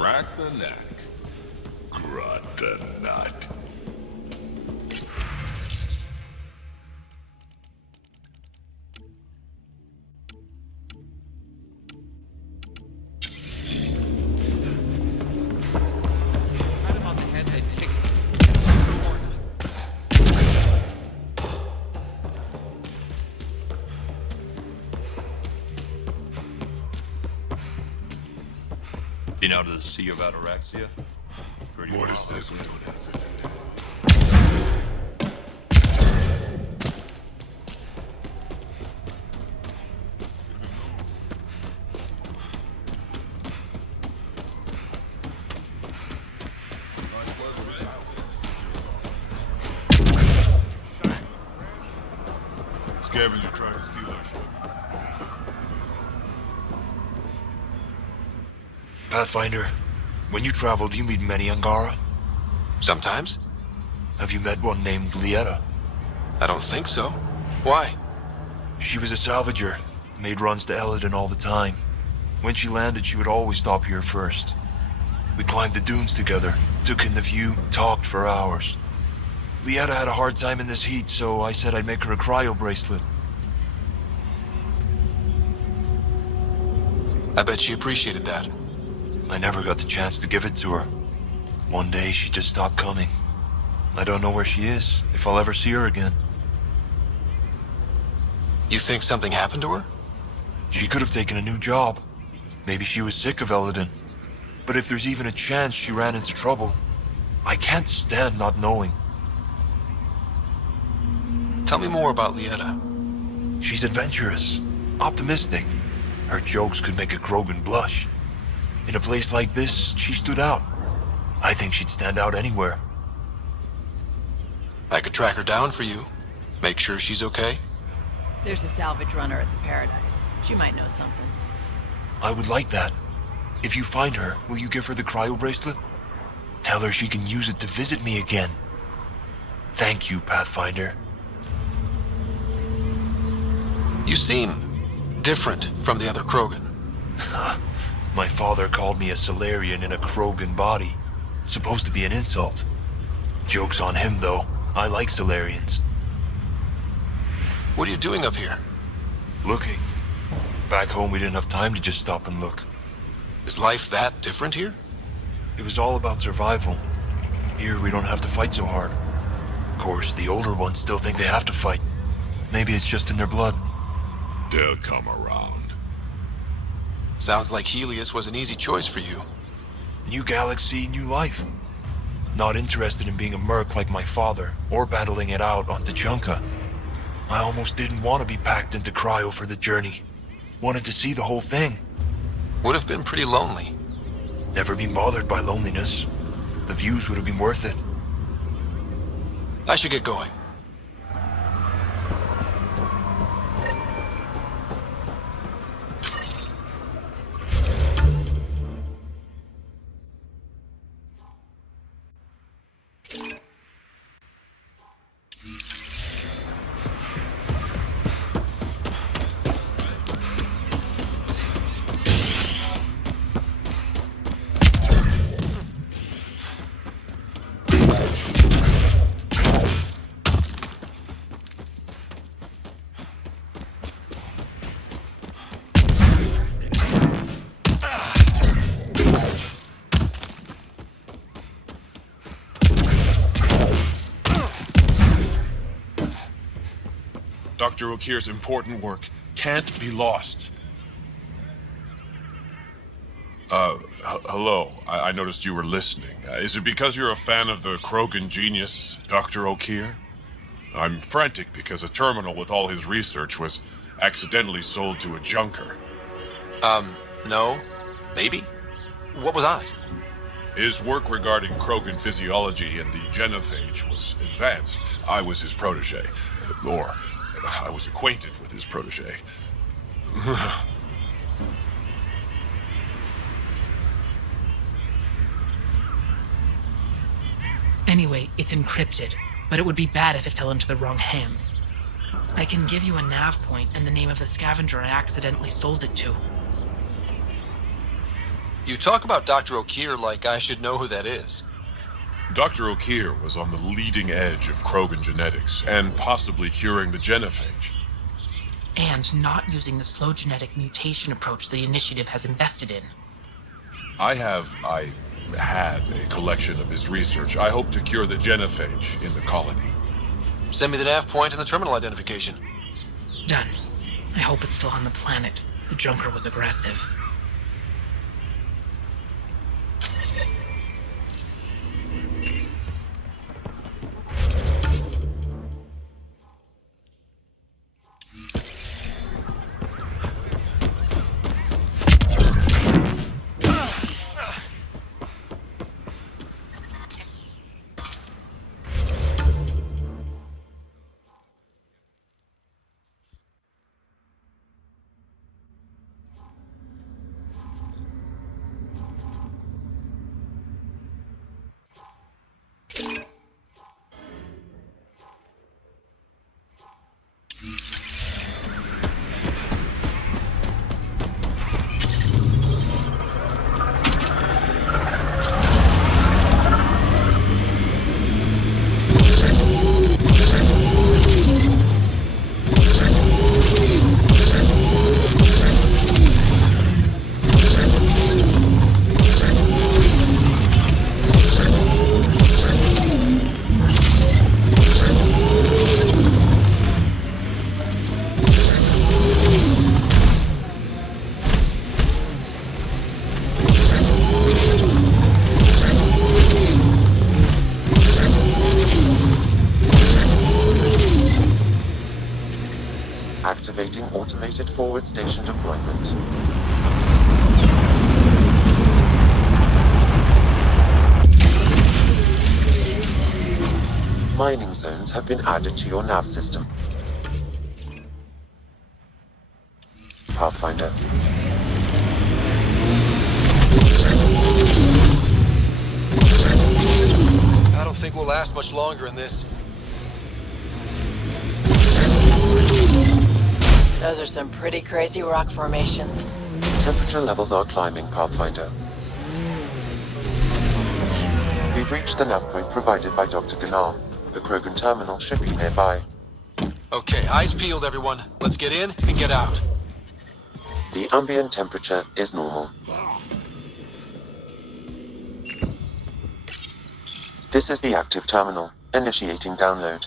crack the neck. Grot the nut. Pat him on the head and kick. Been out of the sea of ataraxia? Pretty What wild. is this? We don't have to do that. Scavenger trying to steal our ship. Pathfinder, when you travel, do you meet many Angara? Sometimes. Have you met one named Lieta? I don't think so. Why? She was a salvager, made runs to Eladon all the time. When she landed, she would always stop here first. We climbed the dunes together, took in the view, talked for hours. Lieta had a hard time in this heat, so I said I'd make her a cryo bracelet. I bet she appreciated that. I never got the chance to give it to her. One day, she just stopped coming. I don't know where she is, if I'll ever see her again. You think something happened to her? She could have taken a new job. Maybe she was sick of Eladon. But if there's even a chance she ran into trouble, I can't stand not knowing. Tell me more about Lieta. She's adventurous, optimistic. Her jokes could make a Krogan blush. In a place like this, she stood out. I think she'd stand out anywhere. I could track her down for you. Make sure she's okay. There's a salvage runner at the Paradise. She might know something. I would like that. If you find her, will you give her the cryo bracelet? Tell her she can use it to visit me again. Thank you, Pathfinder. You seem different from the other Krogan. My father called me a Solarian in a Krogan body. Supposed to be an insult. Joke's on him, though. I like Solarians. What are you doing up here? Looking. Back home, we didn't have time to just stop and look. Is life that different here? It was all about survival. Here, we don't have to fight so hard. Of course, the older ones still think they have to fight. Maybe it's just in their blood. They'll come around. Sounds like Helios was an easy choice for you. New galaxy, new life. Not interested in being a merc like my father, or battling it out on Tuchanka. I almost didn't want to be packed into cryo for the journey. Wanted to see the whole thing. Would have been pretty lonely. Never been bothered by loneliness. The views would have been worth it. I should get going. Dr. Okeer's important work can't be lost. Hello. I noticed you were listening. Is it because you're a fan of the Krogan genius, Dr. Okeer? I'm frantic because a terminal with all his research was accidentally sold to a junker. No. Maybe? What was on it? His work regarding Krogan physiology and the genophage was advanced. I was his protege. Or, I was acquainted with his protege. Anyway, it's encrypted, but it would be bad if it fell into the wrong hands. I can give you a nav point and the name of the scavenger I accidentally sold it to. You talk about Dr. Okeer like I should know who that is. Dr. Okeer was on the leading edge of Krogan genetics, and possibly curing the genophage. And not using the slow genetic mutation approach the Initiative has invested in. I had a collection of his research. I hope to cure the genophage in the colony. Send me the nav point and the terminal identification. Done. I hope it's still on the planet. The Junker was aggressive. Activating automated forward station deployment. Mining zones have been added to your nav system. Pathfinder. I don't think we'll last much longer in this. Those are some pretty crazy rock formations. Temperature levels are climbing, Pathfinder. We've reached the nav point provided by Dr. Ganar. The Krogan terminal should be nearby. Okay, eyes peeled, everyone. Let's get in and get out. The ambient temperature is normal. This is the active terminal. Initiating download.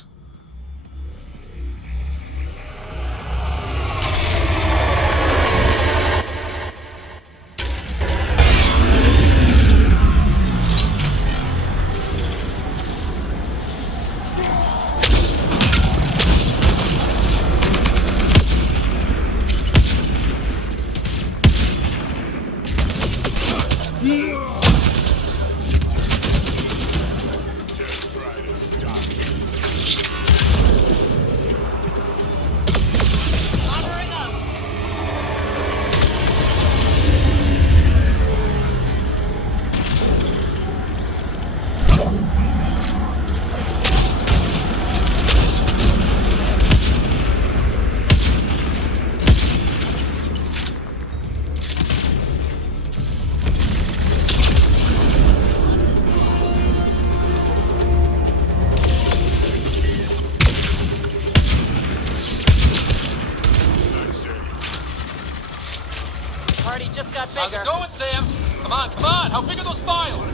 Party just got How's bigger. it going, Sam? Come on. How big are those files?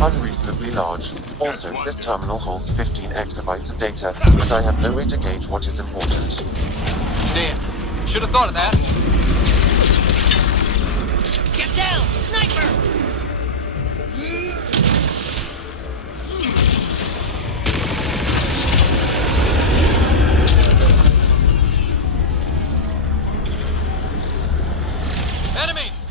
Unreasonably large. Also, this terminal holds 15 exabytes of data, but I have no way to gauge what is important. Damn. Should have thought of that. Get down! Sniper! Enemies!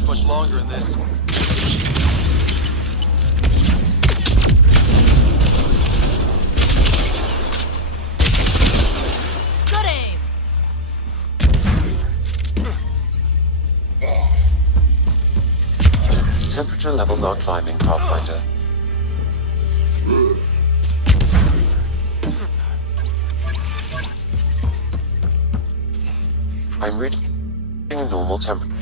last much longer in this. Good aim! Temperature levels are climbing, Pathfinder. I'm reading normal temperature.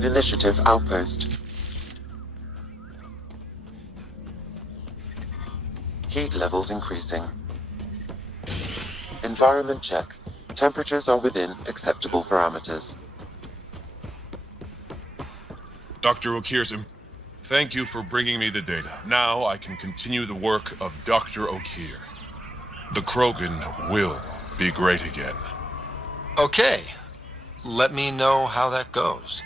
An initiative outpost. Heat levels increasing. Environment check. Temperatures are within acceptable parameters. Dr. Okeer's thank you for bringing me the data. Now I can continue the work of Dr. Okeer. The Krogan will be great again. Okay. Let me know how that goes.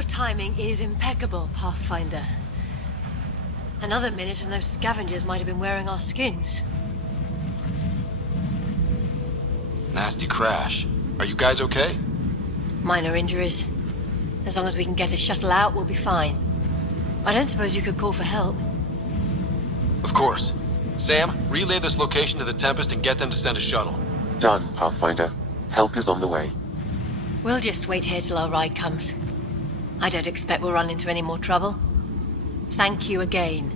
Your timing is impeccable, Pathfinder. Another minute and those scavengers might have been wearing our skins. Nasty crash. Are you guys okay? Minor injuries. As long as we can get a shuttle out, we'll be fine. I don't suppose you could call for help. Of course. Sam, relay this location to the Tempest and get them to send a shuttle. Done, Pathfinder. Help is on the way. We'll just wait here till our ride comes. I don't expect we'll run into any more trouble. Thank you again.